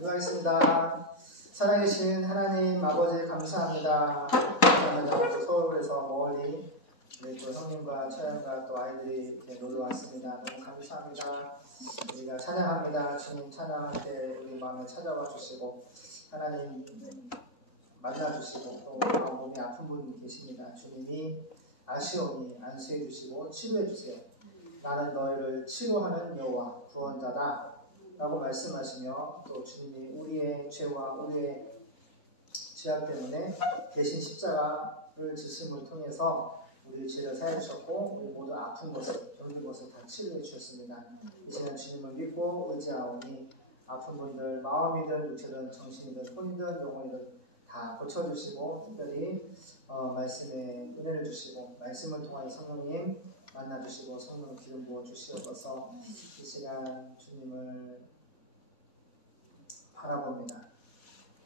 기도하겠습니다. 살아계신 하나님 아버지 감사합니다. 서울에서 멀리 우리 또 형님과 처형과 또 아이들이 이렇게 놀러 왔습니다. 너무 감사합니다. 우리가 찬양합니다. 주님 찬양할 때 우리 마음에 찾아와 주시고 하나님 만나 주시고 또 몸이 아픈 분이 계십니다. 주님이 아시오니 안수해 주시고 치료해 주세요. 나는 너희를 치료하는 여호와 구원자다 라고 말씀하시며 또 주님이 우리의 죄와 우리의 죄악 때문에 대신 십자가를 지심을 통해서 우리 죄를 사해 주셨고 우리 모든 아픈 것을 병든 것을 다 치료해 주셨습니다. 이 시간 주님을 믿고 의지하오니 아픈 분들 마음이든 육체든 정신이든 혼이든 영혼이든 다 고쳐주시고 특별히 말씀에 은혜를 주시고 말씀을 통하여 성령님 만나주시고 성령 기름 부어주시옵소서. 이 시간 주님을 바라봅니다.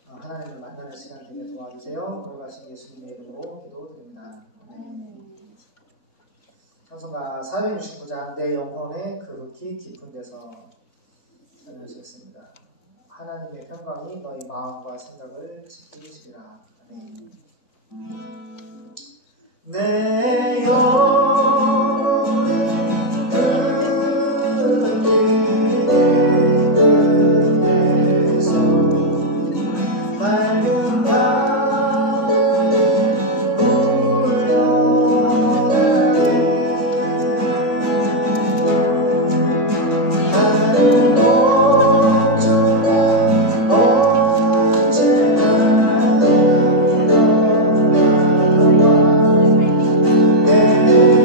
하나님을 만나는 시간 되게 도와주세요. 걸어가신 예수님의 이름으로 기도드립니다. 찬송가 469장 내 영혼의 그윽히 깊은 데서 찬양하시겠습니다. 하나님의 평강이 너희 마음과 생각을 지키시리라. 아멘. 내 영혼의 그윽히 깊은 데서 맑은 밤에 울려가네 하늘 내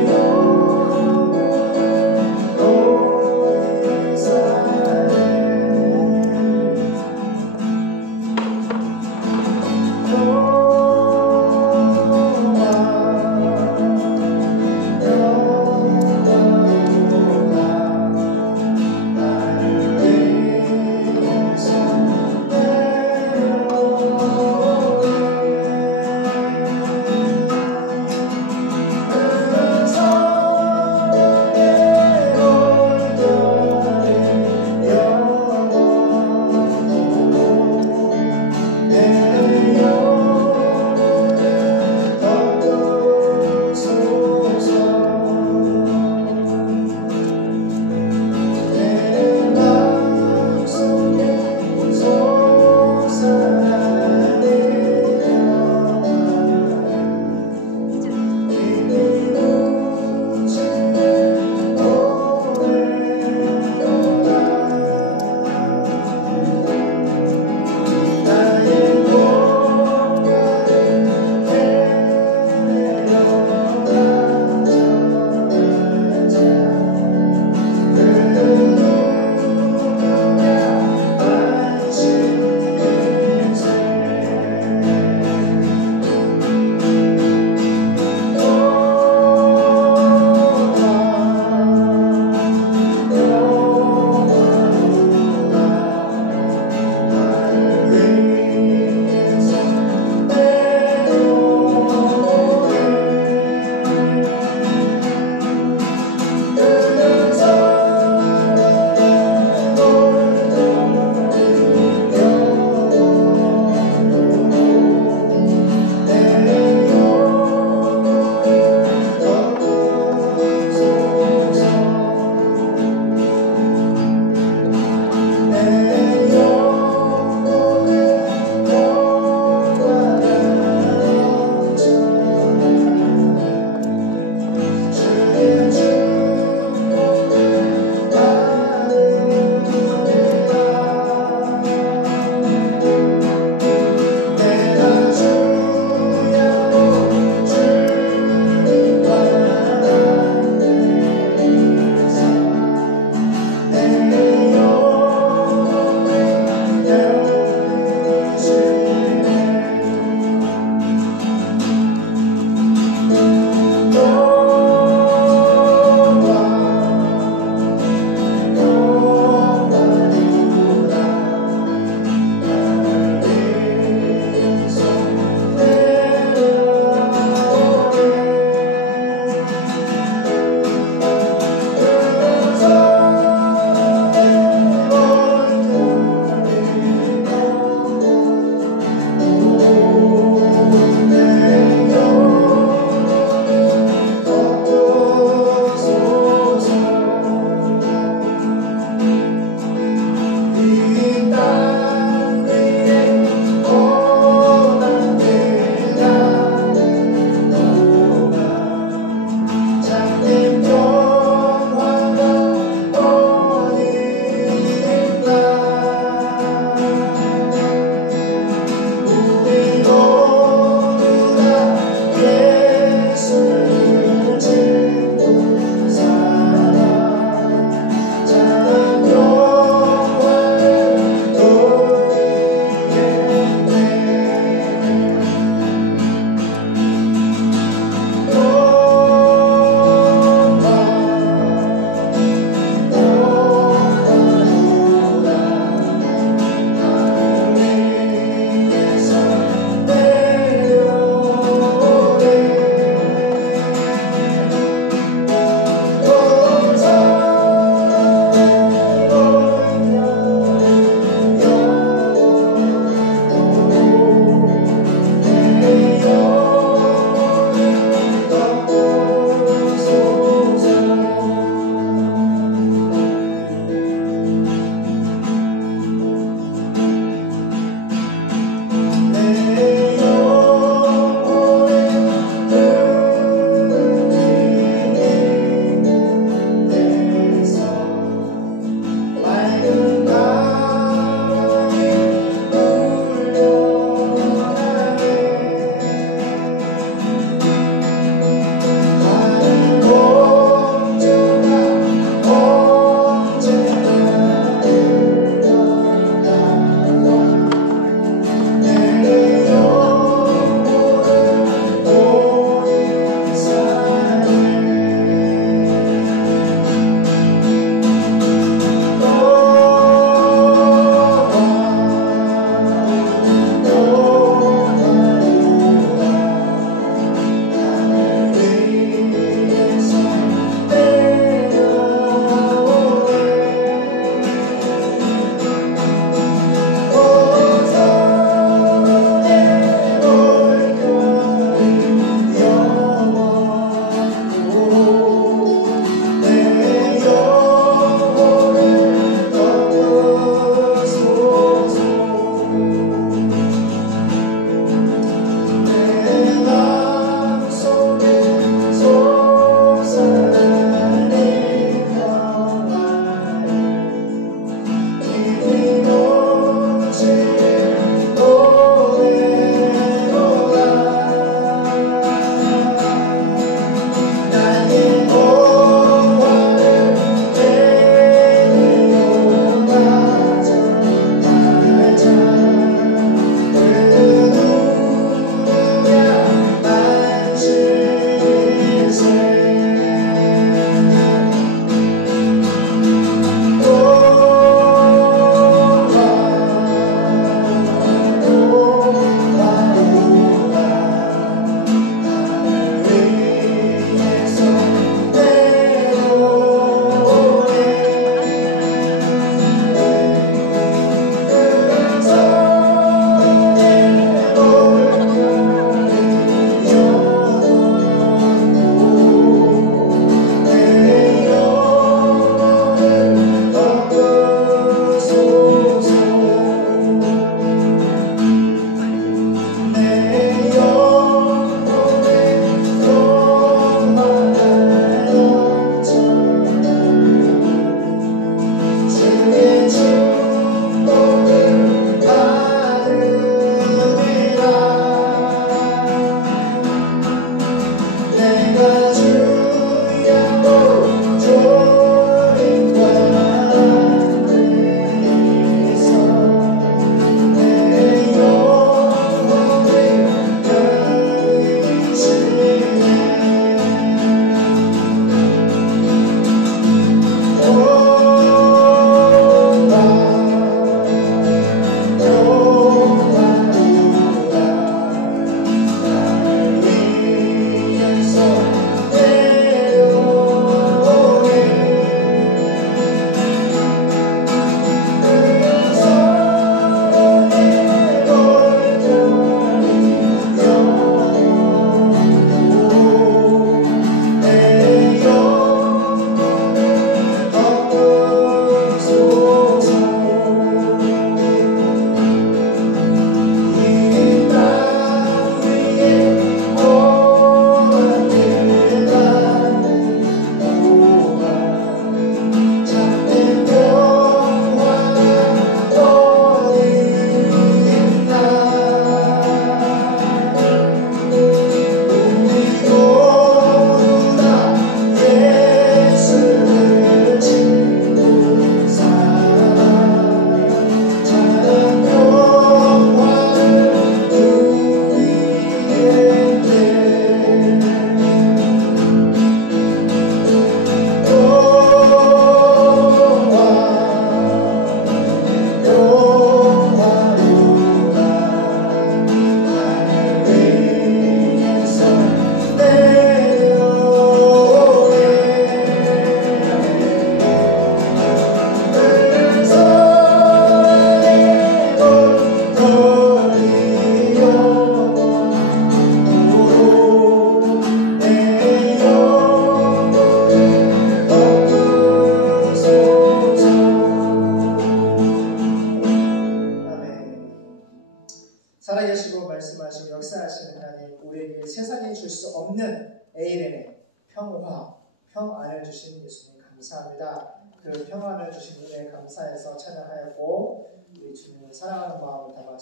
살아계시고 말씀하시고 역사하시는 하나님, 우리에게 세상에 줄 수 없는 에이렌의 평화, 평안을 주신 예수님 감사합니다. 그 평안을 주신 은혜에 감사해서 찬양하였고 우리 주님을 사랑하는 마음을 담아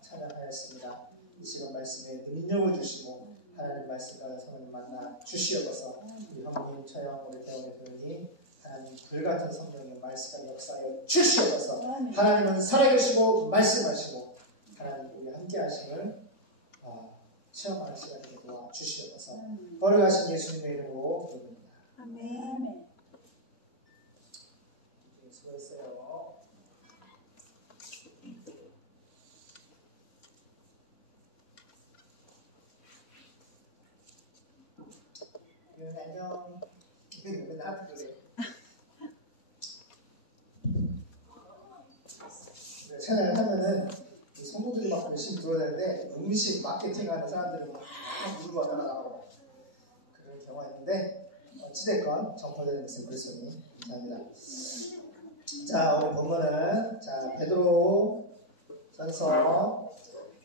찬양하였습니다. 이 시간 말씀에 능력을 주시고 하나님 말씀과 성령을 만나 주시옵소서. 우리 형님, 처형, 우리 대원의 교인이 하나님 불같은 성령의 말씀과 역사에 주시옵소서. 하나님은 살아계시고 말씀하시고 하나님 우리 함께 하심을 체험하는 시간이 되도록 주시옵소서. 걸어가신 예수님의 이름으로 기도합니다. 아멘. 수고했어요. 안녕. 맨날 하트 그래. 찬양을 하면은 성도들이 막 열심히 들어야 되는데 음식 마케팅하는 사람들이 막 물고 왔다가 나오고 그런 경우가 있는데 어찌됐건 전파되는 것은 그리스도니 감사합니다. 자, 오늘 본문은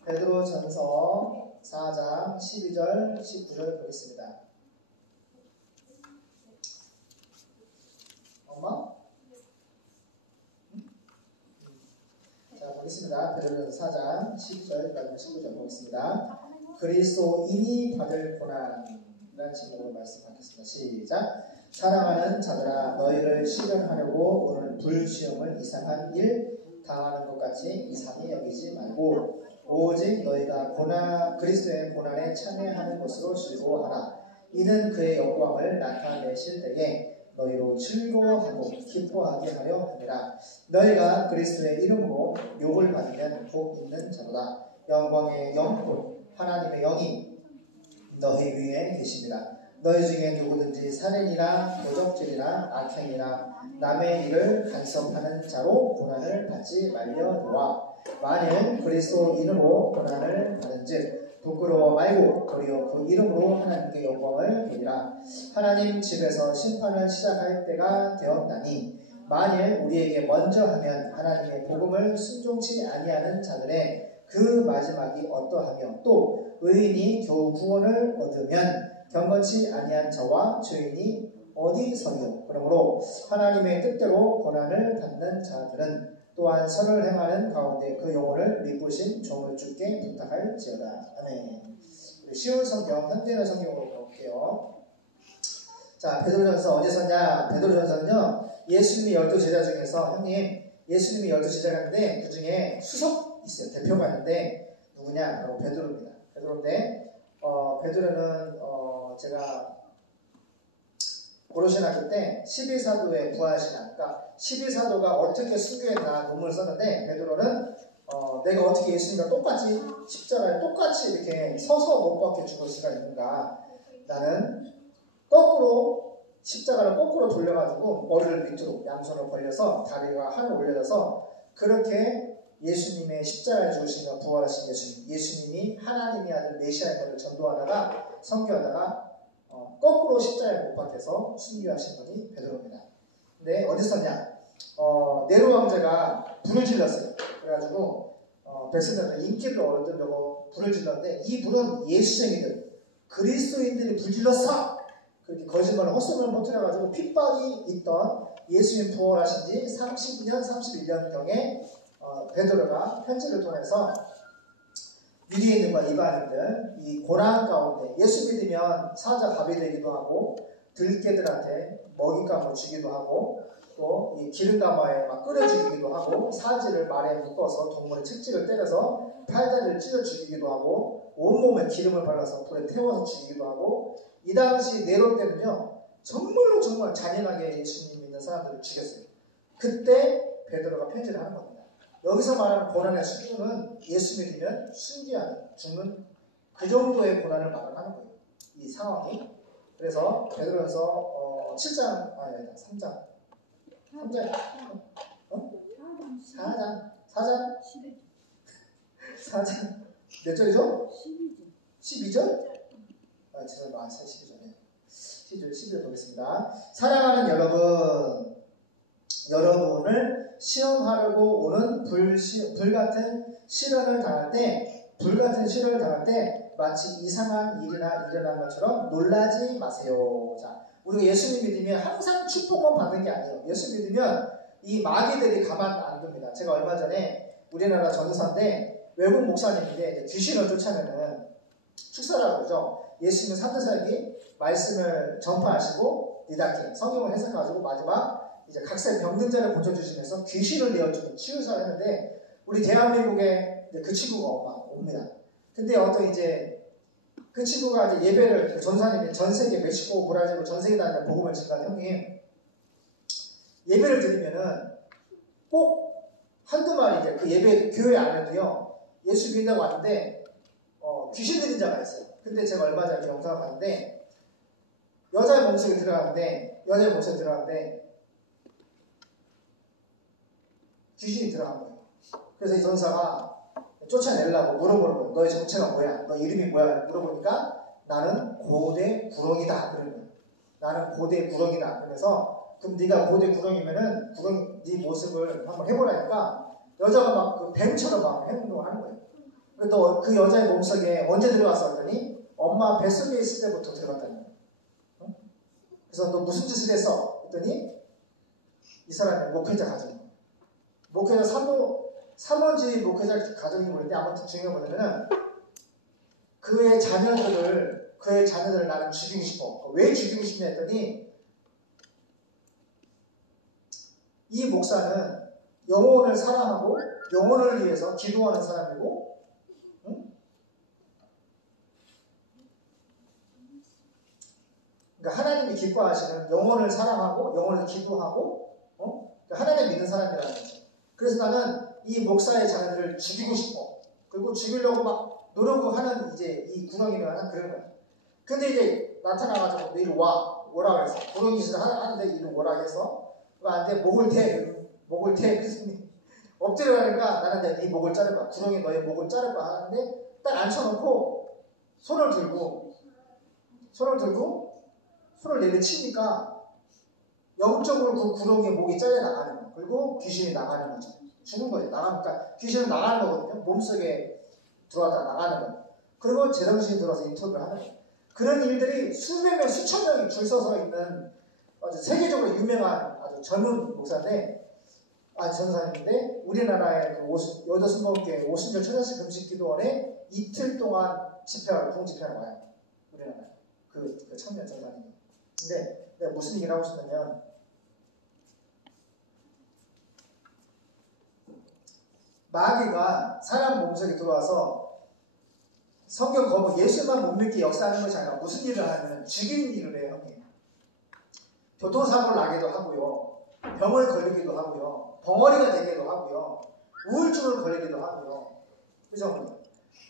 베드로전서 4장 12절 19절 보겠습니다. 엄마? 자, 보겠습니다. 베드로전서 4장 12절 19절 보겠습니다. 그리스도인이 받을 고난이라는 제목으로 말씀하겠습니다. 시작. 사랑하는 자들아, 너희를 시련하려고 오는 불시험을 이상한 일 당하는 것 같이 이상히 여기지 말고 오직 너희가 그리스도의 고난에 참여하는 것으로 즐거워하라. 이는 그의 영광을 나타내실 때에 너희로 즐거워하고 기뻐하게 하려 함이라. 너희가 그리스도의 이름으로 욕을 받으면 복 있는 자로다. 영광의 영혼 하나님의 영이 너희 위에 계십니다. 너희 중에 누구든지 살인이나 도적질이나 악행이나 남의 일을 간섭하는 자로 고난을 받지 말려니와 만일 그리스도인으로 고난을 받은즉 부끄러워 말고 도리어 그 이름으로 하나님께 영광을 돌리라. 하나님 집에서 심판을 시작할 때가 되었나니 만일 우리에게 먼저 하면 하나님의 복음을 순종치 아니하는 자들의 그 마지막이 어떠하며 또 의인이 겨우 구원을 얻으면 경건치 아니한 자와 죄인이 어디서니요. 그러므로 하나님의 뜻대로 고난을 받는 자들은 또한 선을 행하는 가운데 그 영혼을 미쁘신 종을 주께 부탁할지어다. 아멘. 쉬운 성경, 현대의 성경으로 볼게요. 자, 베드로전서 어디 썼냐? 베드로전서는요, 예수님이 12제자 중에서 형님, 예수님이 12제자가 있는데 그 중에 수석 있어요. 대표가 있는데 누구냐? 바로 베드로입니다. 베드로인데 베드로는 제가 고로신학교 때 11사도의 부활신학, 그러니까 11사도가 어떻게 순교했나 논문을 썼는데 베드로는 내가 어떻게 예수님과 똑같이 십자가에 똑같이 이렇게 서서 못 박혀 죽을 수가 있는가. 나는 거꾸로 십자가를 거꾸로 돌려가지고 머리를 밑으로 양손을 벌려서 다리가 하늘 올려져서 그렇게 예수님의 십자가에 죽으시며 부활하신 예수님이 하나님의 아들 메시아의 것을 전도하다가 선교하다가 거꾸로 십자가에 못 박혀서 순교하신 분이 베드로입니다. 근데 어디 썼냐? 네로 황제가 불을 질렀어요. 그래가지고 백성들한테 인기를 얻으려고 불을 질렀는데 이 불은 예수쟁이들, 그리스도인들이 불 질렀어! 그렇게 거짓말을 헛소리를 퍼뜨려가지고 핍박이 있던 예수님 부활하신 지 30년, 31년경에 베드로가 편지를 통해서 유대인들과 이방인들 이 고난 가운데 예수 믿으면 사자 밥이 되기도 하고 들깨들한테 먹잇감을 주기도 하고 또 이 기름가마에 막 끓여 죽이기도 하고 사지를 말에 묶어서 동물의 채찍을 때려서 팔다리를 찢어 죽이기도 하고 온몸에 기름을 발라서 불에 태워서 죽이기도 하고 이 당시 네로 때는요 정말 잔인하게 예수님 믿는 사람들을 죽였어요. 그때 베드로가 편지를 하는 겁니다. 여기서 말하는 고난의 수준은 예수 믿으면 순교하는, 죽는 그 정도의 고난을 말을 하는 거예요. 이 상황이. 그래서 베드로전서 3장 4장 몇 절이죠? 12절? 죄송합니다. 12절 보겠습니다. 사랑하는 여러분을 시험하려고 오는 불같은 시련을 당할 때 불같은 시련을 당할 때 마치 이상한 일이나 일어난 것처럼 놀라지 마세요. 자, 우리가 예수님 믿으면 항상 축복만 받는 게 아니에요. 예수 믿으면 이 마귀들이 가만 안 둡니다. 제가 얼마 전에 우리나라 전도사인데 외국 목사님인데 귀신을 쫓아내는 축사라고 그러죠. 예수님 3대 사역이 말씀을 전파하시고 디다케 성경을 해석하시고 마지막 이제 각세 병든자를 고쳐주시면서 귀신을 내어주고 치유사를 했는데 우리 대한민국에 그 친구가 옵니다. 근데 어떤 이제 그 친구가 이제 예배를 전사님이 전 세계 멕시코, 브라질, 전 세계 다니는 복음을 전하는 형님 예배를 드리면은 꼭 한두 마리 이제 그 예배 교회 안에도요 예수 믿는다고 왔는데 귀신 들린 자가 있어요. 근데 제가 얼마 전에 영상을 봤는데 여자의 몸속에 들어갔는데 귀신이 들어간 거예요. 그래서 이 전사가 쫓아내려고 물어보는 거예요. 너의 정체가 뭐야? 너 이름이 뭐야? 물어보니까 나는 고대 구렁이다. 그러는 거예요. 나는 고대 구렁이다. 그래서 그럼 네가 고대 구렁이면은 네 모습을 한번 해보라니까 여자가 막 그 뱀처럼 막 행동을 하는 거예요. 또 그 여자의 몸속에 언제 들어갔어? 했더니 엄마 뱃속에 있을 때부터 들어갔다는 거예요. 응? 그래서 너 무슨 짓을 했어? 했더니 이 사람이 목회자 가정이에요. 목회자 사모지 목회자 가정이 보는데 아무튼 중요한 거는 그의 자녀들을 나는 죽이고 싶어. 왜 죽이고 싶냐 했더니 이 목사는 영혼을 사랑하고 영혼을 위해서 기도하는 사람이고 응? 그러니까 하나님이 기뻐하시는 영혼을 사랑하고 영혼을 기도하고 그러니까 하나님 믿는 사람이라는 거죠. 그래서 나는 이 목사의 자녀들을 죽이고 싶어. 그리고 죽이려고 막 노력하는 이제 이 구렁이를 하는 그런 거야. 근데 이제 나타나가지고 너 이리 오라고 해서 구렁이 짓을 하는데 이리 오라고 해서 나한테 목을 대 그래서 엎드려 가니까 나는 이제 네 목을 자를 거야. 구렁이 너의 목을 자를 거야 하는데 딱 앉혀놓고 손을 들고 손을 내려치니까 영적으로 그 구렁이의 목이 잘려 나가는 거야. 그리고 귀신이 나가는 거죠. 죽은 거죠. 나가니까 귀신은 나가는 거거든요. 몸속에 들어왔다 나가는 거예요. 그리고 제정신이 들어와서 인터뷰를 하는 거예요. 그런 일들이 수백 명, 수천 명이 줄 서서 있는 아주 세계적으로 유명한 아주 젊은 목사인데 전사님인데 우리나라의 그 여도순복음교회 오순절 초자식 금식기도원에 이틀 동안 공집회를 와요. 우리나라 그 청년 전사님이. 근데 내가 무슨 얘기를 하고 싶냐면 마귀가 사람 몸속에 들어와서 성경 거부 예수만 못 믿게 역사하는 것이 아니라 무슨 일을 하냐면 죽이는 일을 해요. 형님. 교통사고를 나기도 하고요. 병을 걸리기도 하고요. 벙어리가 되기도 하고요. 우울증을 걸리기도 하고요. 그죠?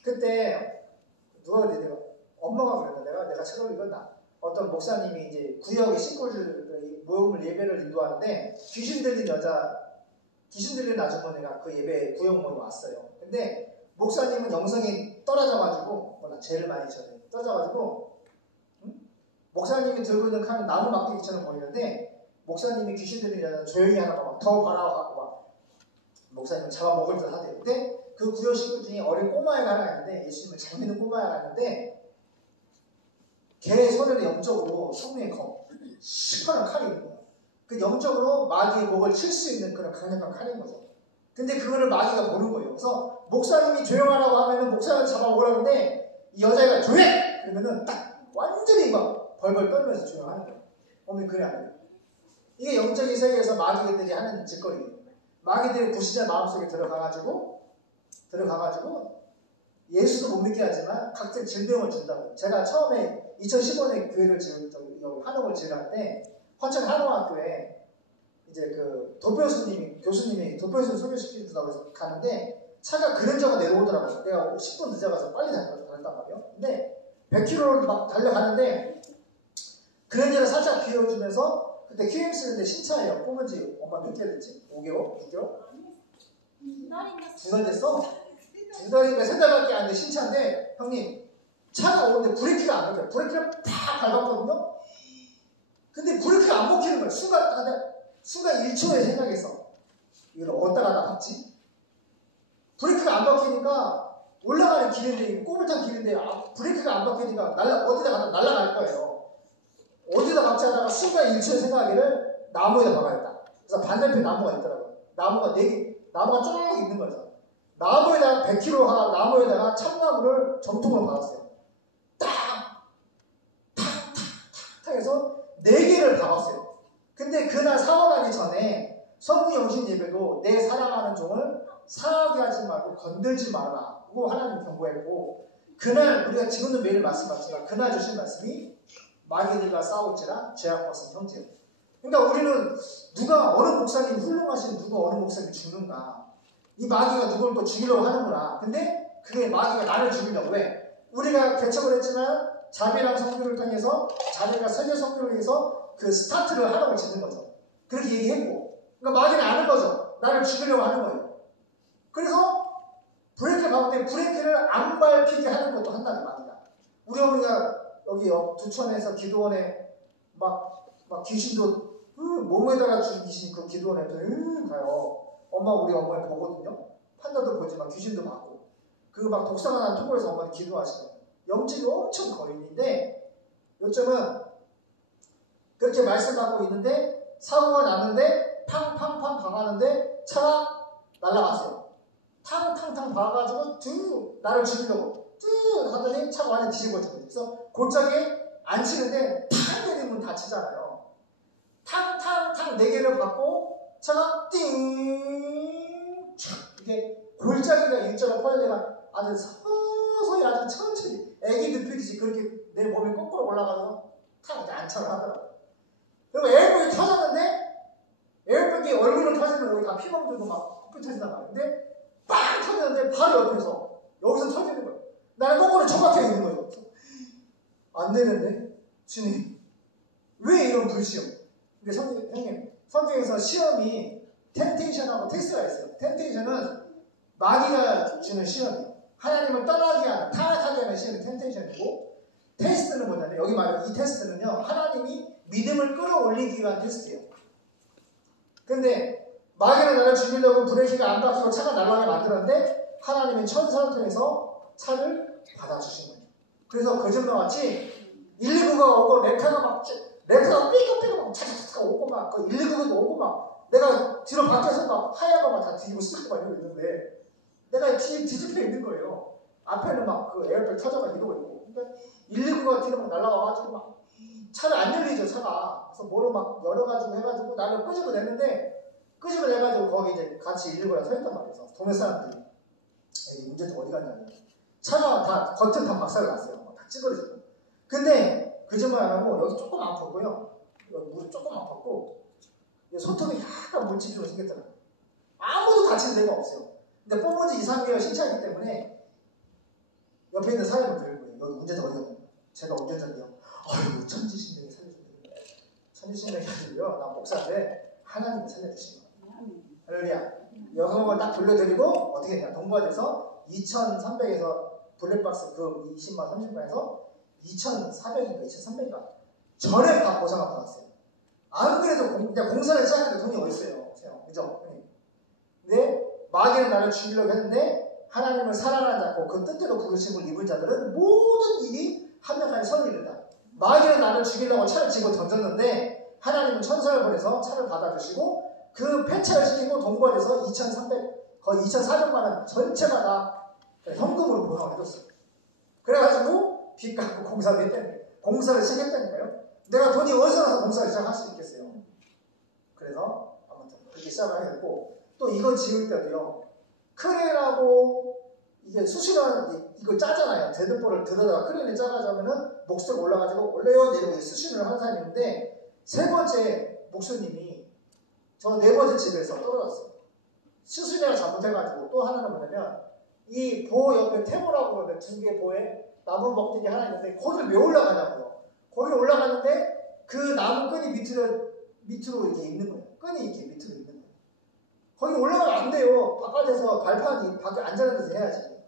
그때 누가 그랬더니 엄마가 그랬다. 내가 책을 읽었나? 어떤 목사님이 이제 구역의 식구들 모임을 예배를 인도하는데 귀신 들린 아주머니가 그 예배 구역 모임 왔어요. 근데 목사님은 영성이 떨어져가지고 죄를 많이 져요. 떨어져가지고 목사님이 들고 있는 칼은 나무 막대기처럼 보이는데 목사님이 귀신 들린 여자 조용히 하라고 막 더 바라고 막 목사님을 잡아먹을 듯 하대요. 근데 그 구역 식구 중에 어린 꼬마애가 하나 있는데 예수님을 잘 믿는 꼬마애가 있는데 걔 손에는 영적으로 성령의 시커먼 칼이 있는 거예요. 그 영적으로 마귀의 목을 칠 수 있는 그런 강력한 칼인 거죠. 근데 그거를 마귀가 보는 거예요. 그래서 목사님이 조용하라고 하면은 목사님을 잡아먹으라고 하는데 이 여자애가 조용해! 그러면은 딱 완전히 막 벌벌 떨면서 조용하는 거예요. 어머니 그래 안 돼요. 이게 영적인 세계에서 마귀들이 하는 짓거리예요. 마귀들이 불신자 마음속에 들어가가지고 예수도 못 믿게 하지만 각종 질병을 준다고. 제가 처음에 2015년에 교회를 한옥을 지을 때 화천 한옥학교에 이제 그 교수님이 도표수님 소개시켜준다고 해서 가는데 차가 그랜저가 내려오더라고요. 내가 10분 늦어가서 빨리 달렸단 말이에요. 근데 100km를 막 달려가는데 그랜저를 살짝 비워주면서 그때 QM 쓰는데 신차예요. 뽑은 지 엄마 몇 개월 됐지? 5개월? 6개월? 2달 됐어? 2달인가 3달밖에 안 돼 신차인데 형님 차가 오는데 브레이크가 안 먹혀요. 브레이크를 팍 밟았거든요. 근데 브레이크가 안 먹히는 거예요. 순간 1초에 생각했어. 이걸 어디다 갖다 박지? 브레이크가 안 박히니까 올라가는 길인데, 꼬불탄 길인데, 브레이크가 안 박히니까 어디다 가다 날아갈 거예요. 어디다 박지 하다가 순간 일초에 생각하기를 나무에다 박아야겠다. 그래서 반대편 나무가 있더라고요. 나무가 쭉 있는 거죠. 나무에다가 100kg 나무에다가 참나무를 정통으로 박았어요. 탁 해서 4개를 박았어요. 근데 그날 사고 나기 전에 성령신 예배도 내 사랑하는 종을 상하게 하지 말고 건들지 말아라. 그거 하나님 경고했고, 그날 우리가 지금도 매일 말씀하지만 그날 주신 말씀이 마귀들과 싸울지라 죄악받은 형제요. 그러니까 우리는 누가 어느 목사님 훌륭하신 누가 어느 목사님이 죽는가, 이 마귀가 누구를 또 죽이려고 하는구나. 근데 그게 마귀가 나를 죽이려고. 왜? 우리가 개척을 했지만 자비랑 성교를 통해서, 자비가 설교 성교를 위해서 그 스타트를 하라고 짓는 거죠. 그렇게 얘기했고, 그러니까 마귀는 아는 거죠. 나를 죽이려고 하는 거예요. 그래서 브레이크 가운데 브레이크를 안 밟히게 하는 것도 한다는 말이다. 우리 어머니가 여기 두천에서 기도원에 막 귀신도 몸에다가 준 귀신 그 기도원에 가요. 우리 어머니 보거든요. 판자도 보지만 귀신도 봤고, 그 막 독사가 난 통로에서 어머니 기도하시고, 영적이 엄청 거인인데, 요점은 그렇게 말씀하고 있는데 사고가 났는데 팡팡팡 박았는데 차가 날아갔어요. 탕탕탕 박아가지고 나를 죽이려고 쭉 하더니 차가 완전 뒤집어진 거죠. 그래서 골짜기에 안 치는데 탕 내리면 다치잖아요. 탕탕탕 4개를 받고 차가 띵 이게 골짜기가 일자로 퍼져가 아주 서서히 아주 천천히 애기 눕히듯이 그렇게 내 몸이 거꾸로 올라가서 탕 안차를 하더라고요. 그리고 에어백이 터졌는데 에어백이 얼굴을 터지면 여기 다 피멍들고 막 코피 터진단 말이에요. 근데 빵 터졌는데 바로 옆에서 여기서 터지는 거예요. 나는 거꾸로 처박혀 있는 거예요. 안 되는데 주님 왜 이런 불시험? 근데 형님 성경에서 시험이 템테이션하고 테스트가 있어요. 템테이션은 마귀가 주는 시험이에요. 하나님을 떠나게 하는, 타락하게 하는 시험이 템테이션이고, 테스트는 뭐냐면 여기 말하는 이 테스트는요 하나님이 믿음을 끌어올리기 위한 테스트예요. 근데 마귀는 나를 죽이려고 브레이크가 안 박히고 차가 날아가게 만들었는데 하나님이 천사를 통해서 차를 받아주신 거예요. 그래서 거짓말 같이 119가 오고 레카가 삐걱삐걱 막 차차차 오고 막 그 119도 오고 막 내가 뒤로 밖에서 막 하얀 거만 다 뒤집어 쓰고 막 이러고 있는데 내가 뒤집혀 있는 거예요. 앞에는 막 그 에어백 터져가 이러고 있고. 근데 119가 뒤로 막 날아가가지고 막 차를 안 열리죠, 차가. 그래서 뭐로 막 열어가지고 해가지고 나를 끄집어내가지고 거기 이제 같이 119랑 서 있단 말이에요. 동네 사람들이. 에이, 운전자 어디 갔냐고. 차가 다, 겉은 다 박살을 났어요. 다 찌그러지고. 근데 그 점을 안 하고 여기 조금 아팠고요. 여기 무릎 조금 아팠고, 손톱이 약간 물집이 좀 생겼더라고요. 아무도 다친 데가 없어요. 근데 뽑은 지 2, 3개월 신차이기 때문에 옆에 있는 사람을 들고요. 여기 운전자 어디 갔냐고. 제가 운전자인데요. 아이고, 천지신명이 살려주세요. 천지신명이 아니고요. 나 목사인데 하나님이 살려주신 거예요. 할렐루야. 영업을 딱 돌려드리고 어떻게 했냐. 동부가 돼서 2,300에서 블랙박스 그 20만 30만에서 2,400인가 2,300인가 전에 다 보상을 받았어요. 안 그래도 공사를 시작하는데 돈이 어딨어요. 그죠? 근데 마귀는 나를 죽이려고 했는데 하나님을 사랑하지 않고 그 뜻대로 부르심을 입은 자들은 모든 일이 한명간에 선을 이룬다. 마귀는 나를 죽이려고 차를 집어 던졌는데 하나님은 천사를 보내서 차를 받아주시고 그 폐차를 시키고 동부에서 2,300 거의 2,400만 원 전체가 다 현금으로 보상을 해줬어요. 그래가지고 빚 갚고 공사를 했다는 거예요. 공사를 시작했다니까요. 내가 돈이 어디서 나서 공사를 시작할 수 있겠어요. 그래서 아무튼 그렇게 시작을 했고, 또 이거 지을 때도요, 크레인하고 이게 수신을 이거 짜잖아요. 대등볼을 들어다가 크레인을 짜가지고는 목수가 올라가지고 올려요 내리고 수신을 하는 사람이 있는데, 세 번째 목수님이 저 네 번째 집에서 떨어졌어요. 수신을 잘못해가지고. 또 하나는 뭐냐면 이 보호 옆에 테모라고 그러는데 2개 보에 나무 먹대기 하나 있는데 거기를 왜 올라가냐고요. 거기 올라가는데 그 나무 끈이 밑으로 이렇게 있는 거예요. 끈이 이렇게 밑으로 있는 거예요. 거기 올라가면 안 돼요. 바깥에서 발판이 밖에 앉아있는 데서 해야지.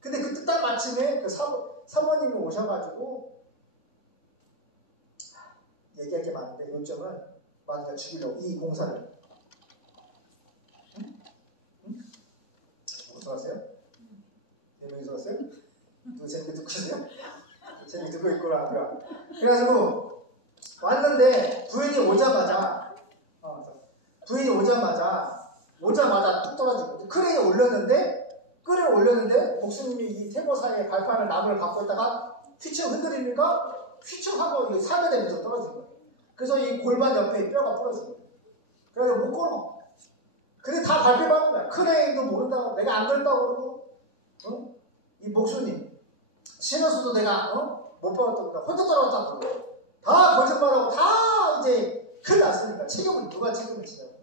근데 그때 딱 마침에 그 사모님이 오셔가지고 얘기할 게 많은데 요점은 마귀가 죽이려고 이 공사를. 누구 들어가세요? 4명이 들어가세요? 들었어요? 누구 재밌게 듣고 있어요? 재밌게 듣고 있구나. 그래가지고 왔는데 부인이 오자마자 뚝 떨어지고 크레인에 올렸는데 목수님이 이 태보 사이에 발판을 나무를 갖고 있다가 휘청 흔들리니까 휘청하고 사면되면서 떨어진 거예요. 그래서 이 골반 옆에 뼈가 부러진 거예요. 그래서 못 걸어. 근데 다 발뺌하는 거야. 크레인도 모른다고, 내가 안 그랬다고 그러고, 이 목수님, 신호수도 내가, 못 받았다고, 혼자 떨어졌다고 그러고, 다 거짓말하고, 다 이제 큰일 났으니까, 누가 책임을 지냐고.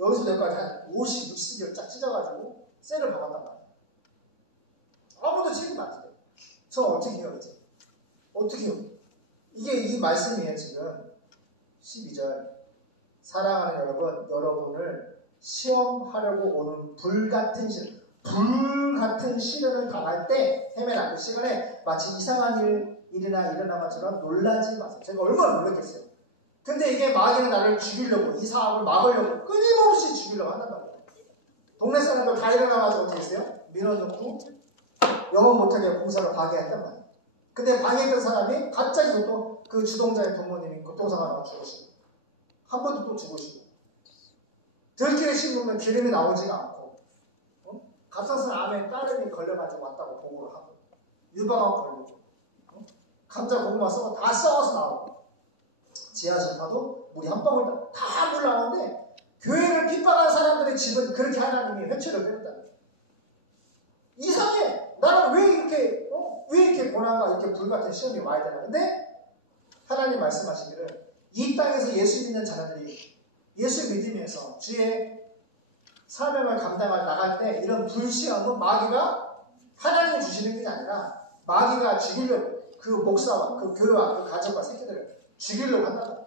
여기서 내가 한 50, 60일 쫙 찢어가지고, 쇠를 박았단 말이야. 아무도 책임 안 져요. 저 어떻게 해요, 이제? 어떻게 해요? 이게 이 말씀이에요, 지금. 12절. 사랑하는 여러분을 시험하려고 오는 불같은 시련을 당할 때 헤매나 그 시간에 마치 이상한 일이나 일어난 것처럼 놀라지 마세요. 제가 얼마나 놀랐겠어요. 근데 이게 마귀는 나를 죽이려고, 이 사업을 막으려고 끊임없이 죽이려고 한단 말이에요. 동네 사람들 다 일어나가지고 어떻게 했어요? 밀어넣고 영업 못하게 공사를 방해했단 말이에요. 근데 방해했던 사람이 갑자기 또 그 주동자의 부모님이 교통사고 나서 죽으시고 한 번도 또 죽으시고 들길에 심으면 기름이 나오지가 않고 갑상선 암에 딸내미 걸려가지고 왔다고 보고를 하고 유방암 걸리고 감자 고구마 썩어 다 썩어서 나오고 지하실 타도 물이 한 방울 다 물 나오는데 교회를 핍박한 사람들의 집은 그렇게 하나님이 회초를 뺐다. 이상해. 나는 왜 이렇게 고난과 이렇게 불같은 시험이 와야 되나. 근데 하나님 말씀하시기를 이 땅에서 예수 믿는 자녀들이 예수 믿으면서 주의 사명을 감당할 나갈 때 이런 불시험은 마귀가 하나님이 주시는 게 아니라 마귀가 죽이려고 그 목사와 그 교회와 그 가족과 새끼들을 죽이려고 한다.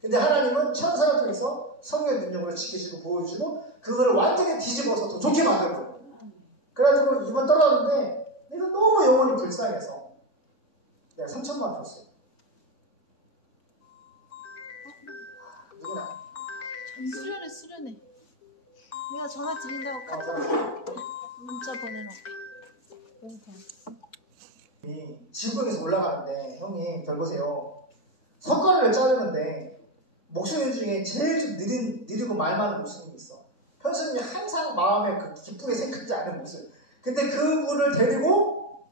근데 하나님은 천사를 통해서 성령의 능력으로 지키시고 보여주시고 그거를 완전히 뒤집어서 더 좋게 만들고 그래가지고 이번 떨어졌는데 내가 너무 영혼이 불쌍해서 내가 3천만 원 줬어요. 누구나 수련해. 내가 전화 드린다고 카톡 문자 보내놓을게. 지구경에서 올라가는데 형님 잘 보세요. 석가래를 자르는데 목수님 중에 제일 좀 느리고 말 많은 목수님이 있어. 편수님이 항상 마음에 기쁘게 생각지 않은 목수님. 근데 그분을 데리고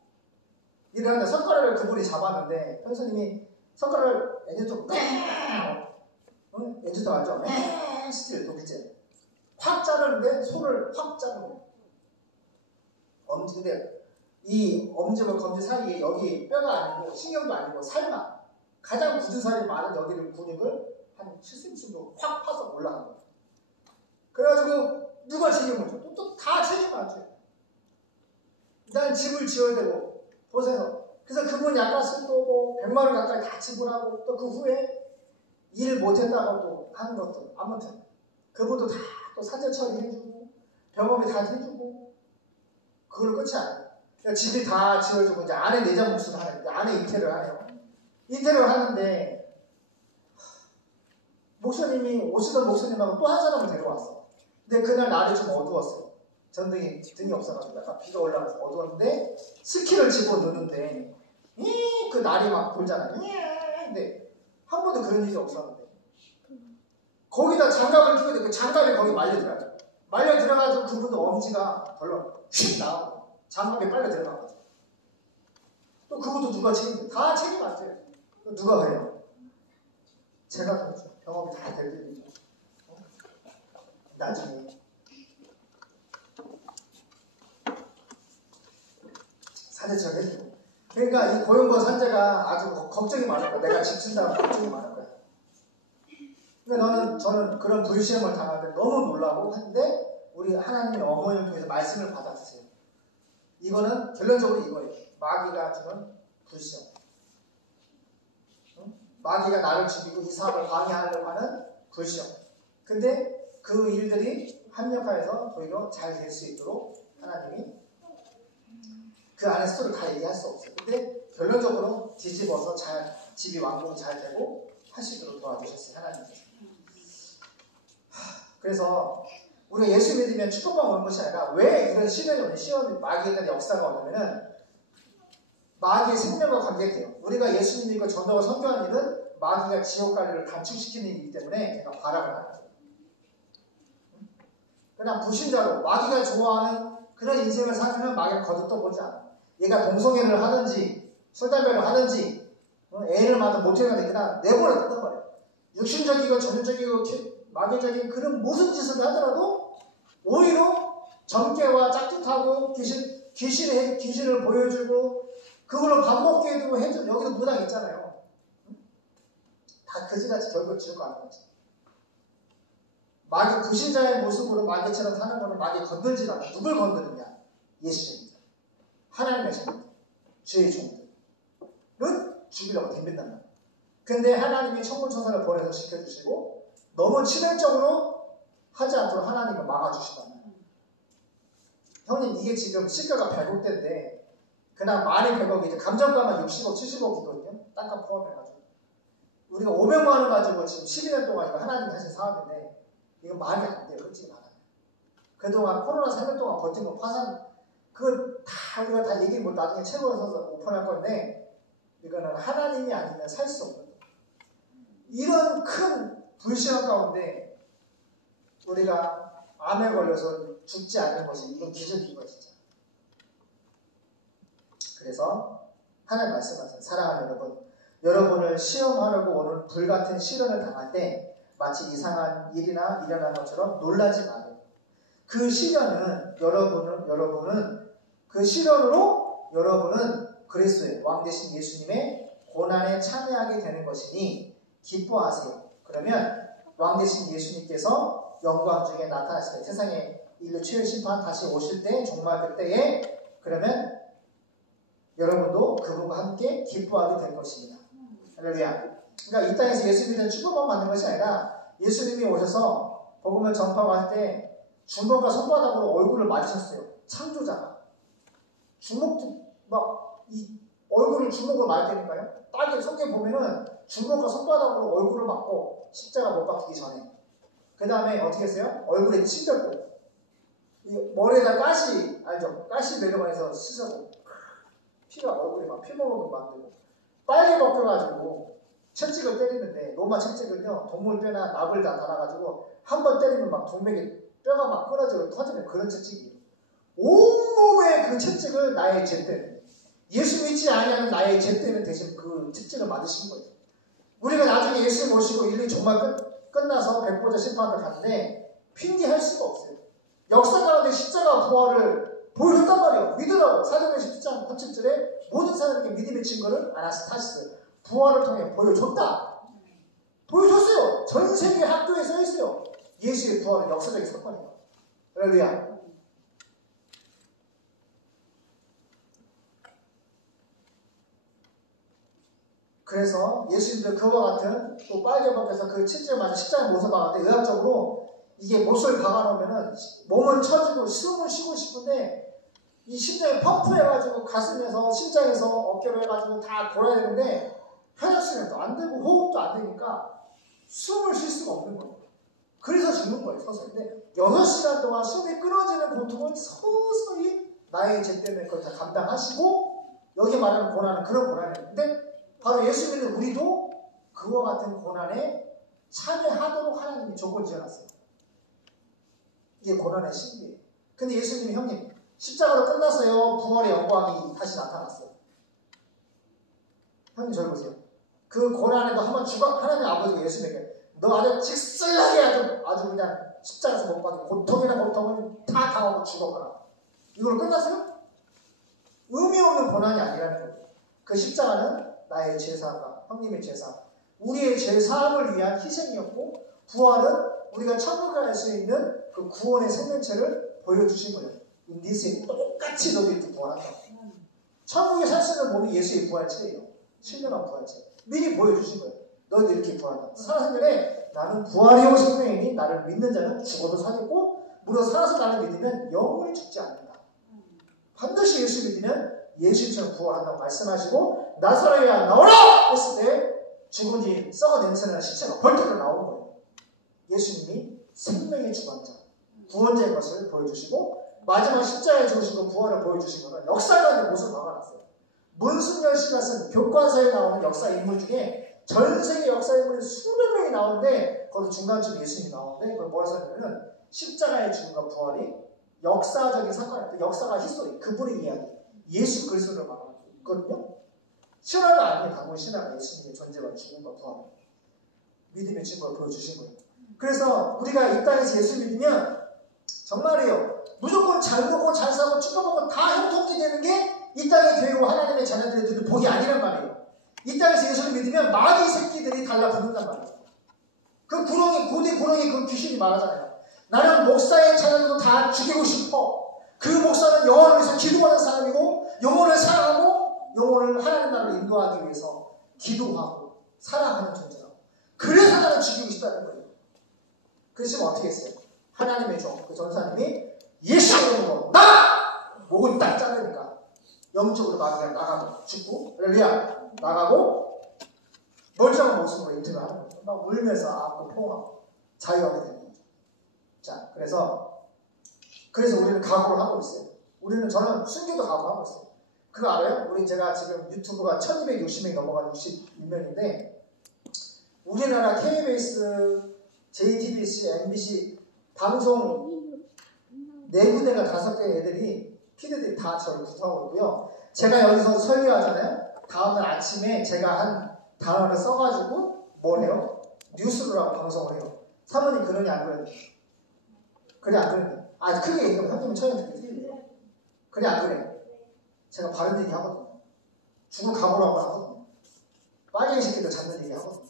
일을 하는데 석가래를 그분이 잡았는데 편수님이 석가래를 엔진도 엔진도 알죠? 스틸 독일제 확 자르는데 손을 확 자르는 거예요. 근데 이 엄지와 검지 사이에 여기 뼈가 아니고 신경도 아니고 살만 가장 굳은 살이 많은 여기를 근육을 한 7cm 정도 확 파서 올라간 거예요. 그래가지고 누가 책임을 져? 또 다 책임을 안 줘요. 일단 집을 지어야 되고 보세요. 그래서 그분 약값을 또 100만 원 가까이 다 지불하고 또 그 후에 일 못했다고 또 하는 것도 아무튼 그분도 다 또 사제 처리해주고 병원비 다 해주고 그걸 끝이 아니에요. 그러니까 집이 다 지어주고 이제 아내 내장 목수를 하는데 아내 인테리어를 하네요. 인테리어를 하는데 목사님이 오시던 목사님하고 또 한 사람을 데려왔어. 근데 그날 날이 좀 어두웠어요. 등이 없어가지고 약간 비가 올라가서 어두웠는데 스키를 집어넣는데 그 날이 막 돌잖아요. 근데 한 번도 그런 일이 없었는데 거기다 장갑을 끼고 그 장갑이 거기 말려 들어가죠. 말려 들어가지고 그분도 엄지가 별로 휙 나오고 장갑에 빨려 들어가가지고 또 그것도 누가 책임져? 다 책임 안 져요. 누가 해요? 제가 그렇죠. 병원비 다 대드리죠. 나중에 사대처럼 해주고. 그러니까 이 고용과 산재가 아주 걱정이 많을 거야. 내가 집 친다고 걱정이 많을 거야. 그러니까 저는 그런 불시험을 당할 때 너무 놀라고 한데 우리 하나님의 어머니를 통해서 말씀을 받아주세요. 이거는 결론적으로 이거예요. 마귀가 주는 불시험. 마귀가 나를 죽이고 이 사업을 방해하려고 하는 불시험. 근데 그 일들이 합력하여서 오히려 잘 될 수 있도록 하나님이 그 안에 스토리를 다 얘기할 수 없어요. 근데 결론적으로 뒤집어서 집이 완공이 잘 되고 하시도록 도와주셨어요. 하나님께서. 그래서 우리가 예수 믿으면 축복만 오는 것이 아니라 왜 이런 시련이 오는 시험 마귀에 대한 역사가 오냐면은 마귀의 생명과 관계돼요. 우리가 예수 믿고 전도가 선교하는 일은 마귀가 지옥 갈 일을 단축시키는 일이기 때문에 제가 바람을 하는 거예요. 그냥 불신자로 마귀가 좋아하는 그런 인생을 살면 마귀는 거듭떠보지 않아. 얘가 동성애를 하든지 술 담배를 하든지 애를 낳든 모태를 하든 그냥 내버려 둔단 말이에요. 육신적이고 전적이고 마귀적인 그런 무슨 짓을 하더라도 오히려 정죄와 짝짓하고 귀신을 보여주고 그걸로 밥 먹게 해주고 여기도 무당 있잖아요. 다 그지같이 결국 지옥 가는 거지. 마귀 불신자의 모습으로 마귀처럼 사는 거는 마귀 건들지 않아. 누굴 건드느냐? 예수님입니다. 하나님의 종들, 주의 종들은 죽이려고 덤빈단 말이에요. 근데 하나님이 천군천사를 보내서 지켜주시고 너무 치명적으로 하지 않도록 하나님을 막아주시단 말이에요. 형님 이게 지금 시가가 100억대인데 그냥 만이 100억이 이제 감정가만 60억, 70억이거든요. 땅값 포함해가지고 우리가 500만 원 가지고 지금 12년 동안 이거 하나님이 하신 사업인데 이거 말이 안 돼요. 솔직히 말하면. 그동안 코로나 3년 동안 버틴 거 파산 그거 다 우리가 다 얘기 못 나중에 책으로 써서 오픈할 건데 이거는 하나님이 아니면 살 수 없는 거예요. 이런 큰 불신앙 가운데 우리가 암에 걸려서 죽지 않는 것이 이건 기적인 거예요. 진짜. 그래서 하나님 말씀하세요. 사랑하는 여러분, 여러분을 시험하려고 오는 불같은 시련을 당할 때 마치 이상한 일이나 일어난 것처럼 놀라지 마세요. 그 시련은 여러분은 그 시련으로 여러분은 그리스도의 왕 되신 예수님의 고난에 참여하게 되는 것이니 기뻐하세요. 그러면 왕 되신 예수님께서 영광 중에 나타나실 때 세상에 인류 최후 심판 다시 오실 때 정말 그때에 그러면 여러분도 그분과 함께 기뻐하게 될 것입니다. 할렐루야. 그러니까 이 땅에서 예수 믿는 축복만 받는 것이 아니라 예수님이 오셔서 복음을 전파하고 할 때 주먹과 손바닥으로 얼굴을 맞으셨어요. 창조자가. 얼굴을 주먹으로 맞았다니까요. 딱 성경 보면은 주먹과 손바닥으로 얼굴을 맞고 십자가 못 박히기 전에. 그 다음에 어떻게 했어요? 얼굴에 침 뱉고 머리에다 가시 알죠? 가시 내려가서 씻어고 피가 얼굴에 막 피먹으면 만들고 빨개 벗겨가지고 채찍을 때리는데 로마 채찍은요 동물 뼈나 납을 다 달아가지고 한 번 때리면 막 동맥에 뼈가 막 끊어지고 터지는 그런 채찍이에요. 온몸의 그 채찍을 나의 죄 때문에 예수 믿지 아니하는 나의 죄 때문에 대신 그 채찍을 맞으신 거예요. 우리가 나중에 예수를 모시고 인류 정말 끝나서 백보자 심판을 갔는데 핑계할 수가 없어요. 역사 가운데 십자가 부활을 보여줬단 말이에요. 믿으라고. 사도행전 10장 37절에 모든 사람에게 믿음의 증거를 아나스타시스 부활을 통해 보여줬다. 보여줬어요. 전 세계 학교에 써있어요. 예수의 부활은 역사적인 사건이에요. 할렐루야. 그래서 예수님도 그와 같은 또 빨개 벗겨서 그 채찍을 맞은 십자가의 못을 박았는데 의학적으로 이게 못을 박아놓으면은 몸을 쳐주고 숨을 쉬고 싶은데 이 심장이 펌프해가지고 가슴에서 심장에서 어깨로 해가지고 다 돌아야 되는데 혈액순환도 안 되고 호흡도 안 되니까 숨을 쉴 수가 없는 거예요. 그래서 죽는 거예요. 서서히. 근데 6시간 동안 숨이 끊어지는 고통을 서서히 나의 죄 때문에 그걸 다 감당하시고 여기 말하는 고난은 그런 고난이에요. 근데 바로 예수 믿는 우리도 그와 같은 고난에 참여하도록 하나님이 조건 지어놨어요. 이게 고난의 신비예요. 근데 예수님이 형님 십자가로 끝났어요. 부활의 영광이 다시 나타났어요. 형님 저를 보세요. 그 고난에도 한번 하나님 아버지가 예수님에게 너 아주 직슬하게 아주 그냥 십자가에서 못 박혀 고통이나 고통은 다 당하고 죽어가라. 이걸로 끝났어요? 의미 없는 고난이 아니라는 거예요. 그 십자가는 나의 죄사함과 형님의 죄사함, 우리의 죄사함을 위한 희생이었고 부활은 우리가 천국에 갈 수 있는 그 구원의 생명체를 보여주신 거예요. 인디스에 똑같이 너도 이렇게 부활한다. 천국에 살 수 있는 몸이 예수의 부활체예요. 신령한 부활체. 미리 보여주신 거예요. 너도 이렇게 부활한다. 살아서 전에 나는 부활이요 생명이니 나를 믿는 자는 죽어도 살겠고 무려 살아서 나를 믿으면 영원히 죽지 않는다. 반드시 예수 믿으면 예수처럼 부활한다고 말씀하시고 나사로야 나오라! 했을 때 죽은 뒤 썩어 냄새나는 시체가 벌떡 나오는 거예요. 예수님이 생명의 주관자, 구원자인 것을 보여주시고 마지막 십자가에 죽으시고 부활을 보여주신 것은 역사적인 모습을 박아놨어요. 문순열 씨가 쓴 교과서에 나오는 역사 인물 중에 전 세계 역사 인물이 수백 명이 나오는데 거기 중간쯤 예수님이 나오는데 그걸 뭐라 써냐면 십자가의 죽음과 부활이 역사적인 사건이에요. 역사가 히스토리, 그분의 이야기, 예수 그리스도를 말하는 거거든요. 신화가 아니에요. 단문 신화가 예수님의 존재와 죽음과 부활, 믿음의 증거를 보여주신 거예요. 그래서 우리가 이 땅에서 예수 믿으면 정말이에요. 무조건 잘 먹고 잘 사고 축복하고 다 형통이 되는 게 이 땅의 교회로 하나님의 자녀들이 드는 복이 아니란 말이에요. 이 땅에서 예수를 믿으면 마귀 새끼들이 달라붙는단 말이에요. 그 구렁이, 고대 구렁이 그 귀신이 말하잖아요. 나는 목사의 자녀들도 다 죽이고 싶어. 그 목사는 영혼을 위해서 기도하는 사람이고 영혼을 사랑하고 영혼을 하나님 나라로 인도하기 위해서 기도하고 사랑하는 존재라고. 그래서 나는 죽이고 싶다는 거예요. 그래서 어떻게 했어요? 하나님의 종, 그 전사님이 예수의 이름으로 나가! 목을 딱 자르니까 영적으로 마귀가 나가고 죽고 할렐루야 나가고 멀쩡한 모습으로 인터뷰를 하는 거죠. 막 울면서 아고 포옹하고 자유하게 되는 거죠. 자, 그래서 우리는 각오를 하고 있어요. 저는 순교도 각오하고 있어요. 그거 알아요? 제가 지금 유튜브가 1260명이 넘어간 61명인데 우리나라 KBS, JTBC, MBC 방송 4군데가 5개 애들이 피드들이 다 저를 구독하고 있고요. 제가 여기서 설교하잖아요. 다음날 아침에 제가 한 단어를 써가지고 뭘 해요? 뉴스로 하고 방송을 해요. 사모님 그러니 안 그러니? 그래 안 그러니? 아 크게 얘기하면 형님은 처음에 듣겠지? 그래 안 그래? 제가 바른 얘기 하거든요. 죽을 각오라고 하거든요. 빨갱이 새끼들 잡는 얘기 하거든요.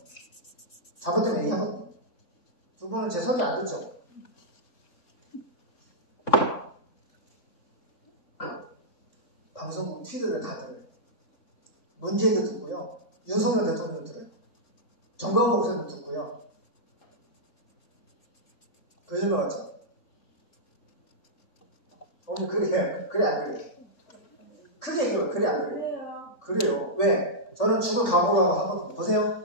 잘못된 얘기 하거든요. 두 분은 제 설교 안 듣죠? 방송국 피드를 다 들어요. 문재인도 듣고요. 윤석열 대통령도 들어요. 정광훈 목사님도 듣고요. 거짓말 같죠? 오늘 그래 안 그래? 크게 얘기해요. 그래 안 그래? 그래요. 왜? 저는 죽을 각오라고 하거든요. 보세요.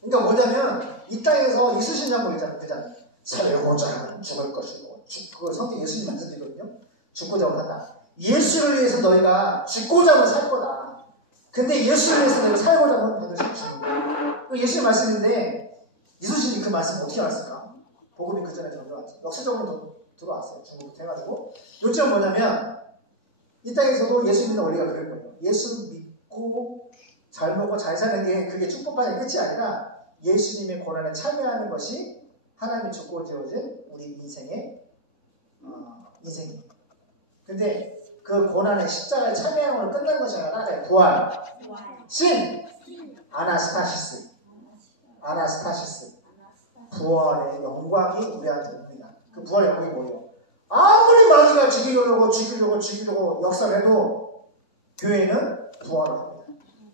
그러니까 뭐냐면 이 땅에서 이수신장 보이잖아요. 살고자 하면 죽을 것이고 그걸 성경 예수님 말씀이거든요. 죽고자 한다. 예수를 위해서 너희가 죽고자 하면 살 거다. 근데 예수를 위해서 너희가 살고자 하면 반드시 죽는 거야. 예수님 말씀인데 이수신이 그 말씀 어떻게 알았을까? 복음이 그 전에 들어왔죠. 역사적으로 들어왔어요. 중국부터 해가지고. 요점은 뭐냐면 이 땅에서도 예수 믿는 원리가 그런 거예요. 예수 믿고 잘 먹고 잘 사는 게 그게 축복받는 끝이 아니라 예수님의 고난에 참여하는 것이 하나님이 주고 지어진 우리 인생이에요. 근데 그 고난의 십자가에 참여함으로 끝난 것이 아니라 부활, 신, 아나스타시스, 부활의 영광이 우리한테 옵니다. 그 부활의 영광이 뭐예요? 아무리 마귀가 죽이려고 역사를 해도 교회는 부활을 합니다.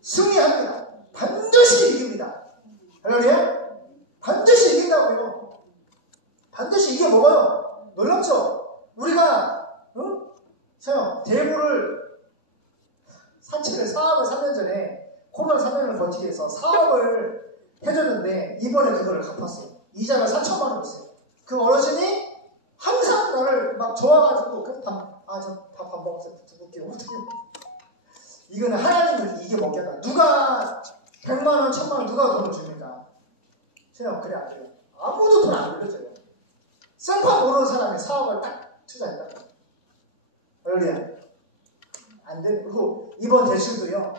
승리합니다. 반드시 이깁니다. 할렐루야? 반드시 이긴다고요. 반드시 이겨 먹어요. 놀랍죠? 우리가 대부를 사업을 3년 전에 코로나 3년을 버티기 위해서 사업을 해줬는데 이번에 그거를 갚았어요. 이자가 4천만 원 줬어요. 그 어르신이 항상 나를 막 좋아가지고 저 밥 안 먹었어요. 두껍게 어떻게 이거는 하나님을 이겨 먹겠다. 누가 100만 원, 1000만 원 누가 돈을 줍니까? 세요. 그래 안 돼요. 아무도 돈 안 빌려줘요. 생파 모르는 사람이 사업을 딱 투자했다. 할렐루야. 안 되는 그리고 이번 대출도요.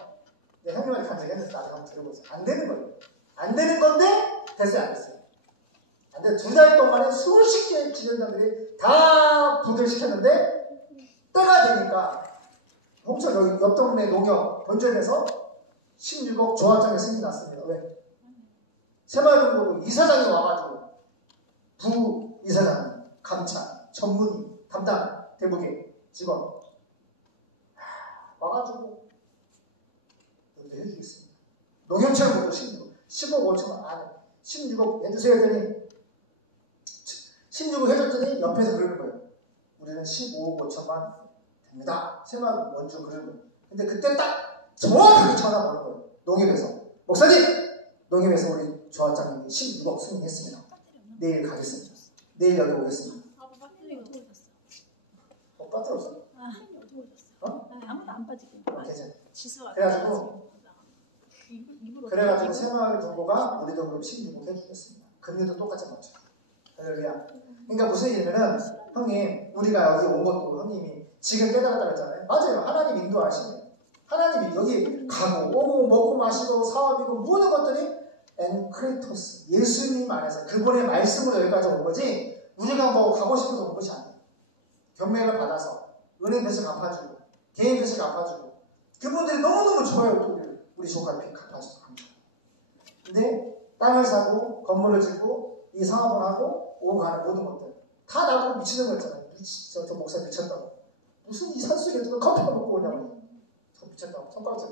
형님한테 간증했는데 나도 한번 들어보세요. 안 되는 거예요. 안 되는 건데 됐어요 안 됐어요. 안 돼. 2달 동안에 수십 개의 지원자들이 다 부결시켰는데 때가 되니까 홍천 여기 옆 동네 농협 본점에서 16억 조합장에 승인이 났습니다. 왜? 새마을금고도 이사장이 와가지고 부이사장, 감차, 전문의, 담당, 대목의 직원 와가지고 이렇게 해주겠습니다. 농협처럼 15억 5천만 안에 16억 해주세요 했더니 16억 해줬더니 옆에서 그러는 거예요. 우리는 15억 5천만 됩니다. 새마을 원주 그러는 거예요. 근데 그때 딱 정확하게 전화가 오는 거예요. 농협에서 목사님! 농협에서 우리 조합장님이 16억 승인했습니다. 내일 가겠습니다. 내일 여기 오겠습니다. 빠뜨렸어? 어디 오셨어? 어? 아무도 안 빠지게. 괜찮아. 지수가. 그래가지고 입으로. 그래가지고 새마을 부부가 우리도 그럼 신중국 해주겠습니다. 금리도 똑같이 맞춰. 할렐루야. 그러니까 무슨 일이냐면은 형님 우리가 여기 온 것도 형님이 지금 깨달았다고 했잖아요. 맞아요. 하나님 인도하시네. 하나님이 여기 가고 오고 먹고 마시고 사업이고 모든 것들이 엔크리토스 예수님 안에서 그분의 말씀으로 여기까지 온 거지 우리가 뭐 가고 싶어서 온 것이 아니에요. 경매를 받아서 은행 빚을 갚아주고 개인 빚을 갚아주고 그분들이 너무너무 좋아요. 또 우리 조카 빚 갚아줘서 감사해요. 근데 땅을 사고 건물을 짓고 이 사업을 하고 오고 가는 모든 것들 다 나보고 미치는 거였잖아요. 저 목사 미쳤다고. 무슨 이 산속에 누가 커피를 먹고 오냐고. 저 미쳤다고. 손가락질.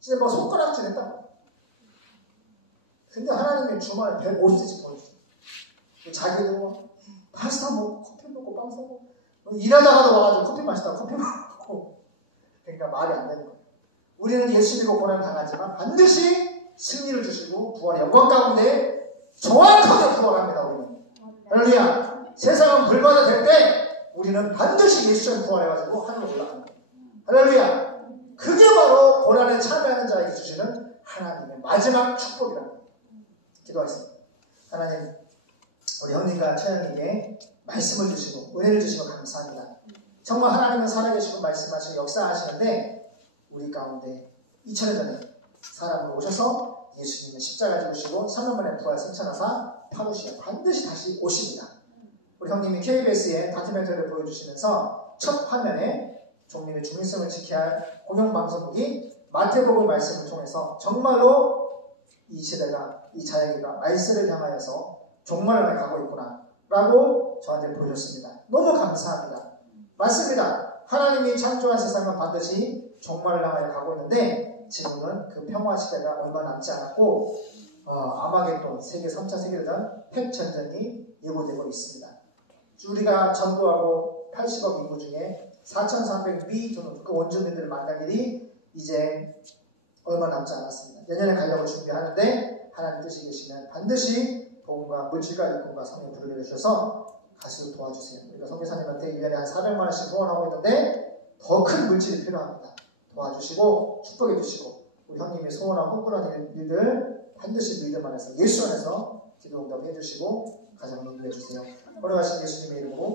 진짜 뭐 손가락질 했다고. 근데 하나님이 주말에 150cc 보여주세요. 자기도 파스타 먹고 커피 먹고 빵 사고 일하다가도 와가지고 커피 마시다가 커피 먹고 그러니까 말이 안 되는 거예요. 우리는 예수 믿고 고난을 당하지만 반드시 승리를 주시고 부활의 영광 가운데 정확하게 부활합니다. 우리는. 할렐루야. 세상은 불바다 될 때 우리는 반드시 예수처럼 부활해가지고 하늘로 올라갑니다. 할렐루야. 그게 바로 고난에 참여하는 자에게 주시는 하나님의 마지막 축복이랍니다. 기도하겠습니다. 하나님 우리 형님과 처형에게 말씀을 주시고 은혜를 주시고 감사합니다. 정말 하나님은 살아계시고 말씀하시고 역사하시는데 우리 가운데 2000년 전에 사람으로 오셔서 예수님은 십자가 죽으시고 3년 만에 부활 승천하사 파루시아 반드시 다시 오십니다. 우리 형님이 KBS에 다큐멘터리를 보여주시면서 첫 화면에 종민의 중립성을 지켜야 할 공영방송국이 마태복음 말씀을 통해서 정말로 이 시대가 이 자에게가 말세를 향하여서 종말을 가고 있구나 라고 저한테 보여줬습니다. 너무 감사합니다. 맞습니다. 하나님이 창조한 세상은 반드시 종말을 향하여 가고 있는데 지금은 그 평화 시대가 얼마 남지 않았고 아마겟돈 세계 3차 세계대전 핵전쟁이 예고되고 있습니다. 우리가 전부하고 80억 인구 중에 4,300미 또는 그 원주민들을 만날 일이 이제 얼마 남지 않았습니다. 내년에 가려고 준비하는데 하나님 뜻이 계시면 반드시 복음과 물질과 일꾼과 성령 부르게 주셔서 가시도록 도와주세요. 우리가 선교사님한테 1년에 한 400만 원씩 후원하고 있는데 더 큰 물질이 필요합니다. 도와주시고 축복해 주시고 우리 형님이 소원하고 흥분한 일들 반드시 믿음 안에서 예수 안에서 기도 응답해 주시고 가정을 응원해 주세요. 걸어가신 예수님의 이름으로